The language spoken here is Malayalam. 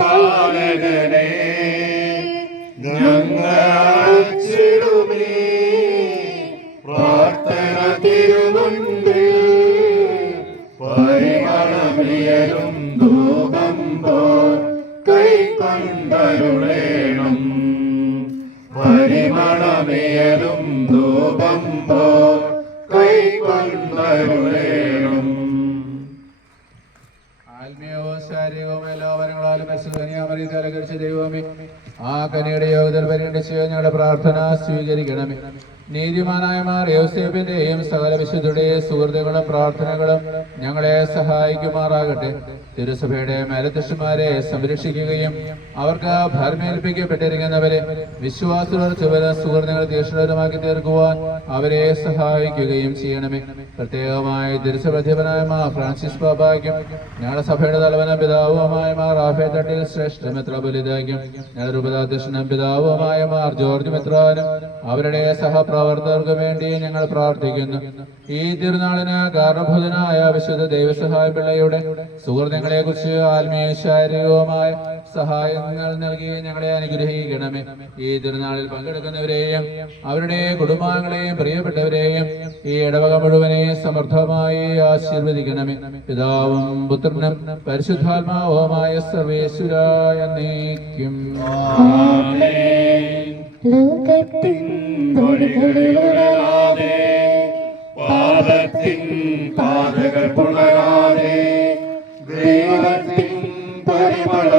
പാലകനെ ഞങ്ങളിടുമേ പ്രാർത്ഥന തിരുമുൻപിൽ പരിമളമിയലും ധൂപം പോൽ കൈക്കൊണ്ടരുളേണം പരിമളമിയലും ധൂപം പോൽ കൈക്കൊണ്ടരുളേണം. ആത്മീയവും ശാരീരികവും എല്ലാ വരങ്ങളാലും അലങ്കരിച്ച ദൈവമേ, ആ കനിയുടെ യോഗ്യതയിൽ പരിഗണിച്ച് ഞങ്ങളുടെ പ്രാർത്ഥന സ്വീകരിക്കണമേ. നീതിമാനായ മാർ യോസേഫിന്റെയും സകല വിശുദ്ധരുടെയും സുഹൃത്തുക്കളും പ്രാർത്ഥനകളും ഞങ്ങളെ സഹായിക്കുമാറാകട്ടെ. തിരുസഭയുടെ മേലധ്യക്ഷന്മാരെ സംരക്ഷിക്കുകയും അവർക്ക് ഭരമേൽപ്പിക്കപ്പെട്ടിരിക്കുന്നവരെ വിശ്വാസമുള്ള സുഹൃത്തുക്കൾ തീക്ഷ്ണമാക്കി തീർക്കുവാൻ അവരെ സഹായിക്കുകയും ചെയ്യണമേ. പ്രത്യേകമായി തിരുസഭ്യനായ മാർ ഫ്രാൻസിസ് പാപ്പായ്ക്കും ഞങ്ങളുടെ സഭയുടെ തലവനും പിതാവുമായ മാർ റാഫേൽ തട്ടിൽ ശ്രേഷ്ഠ മെത്രാപ്പൊലീത്തായ്ക്കും ഞങ്ങളുടെ ഉപതാധ്യക്ഷനും പിതാവുമായ മാർ ജോർജ് മെത്രാനും അവരുടെ സഹപ്രവർത്തകർക്ക് വേണ്ടി ഞങ്ങൾ പ്രാർത്ഥിക്കുന്നു. ഈ തിരുനാളിന് കാരണഭൂതനായ വിശുദ്ധ ദൈവസഹായ പിള്ളയുടെ സുഹൃത്തുക്കളെ കുറിച്ച് ആത്മീയ ശാരീരികവുമായ സഹായങ്ങൾ നൽകി ഞങ്ങളെ അനുഗ്രഹിക്കണമേ. ഈ തിരുനാളിൽ പങ്കെടുക്കുന്നവരെയും അവരുടെ കുടുംബാംഗങ്ങളെയും പ്രിയപ്പെട്ടവരെയും ഈ ഇടവക മുഴുവനെയും സമർത്ഥമായി ആശീർവദിക്കണമേ. പിതാവും പുത്രനും പരിശുദ്ധാത്മാവുമായ സർവേശ്വരായ നീക്കും. ലോകത്തിൻ തൊഴിലുകളാതെ പാപത്തിൻ പാതകൾ പുണരാതെ ദൈവത്തിൻ പരിമള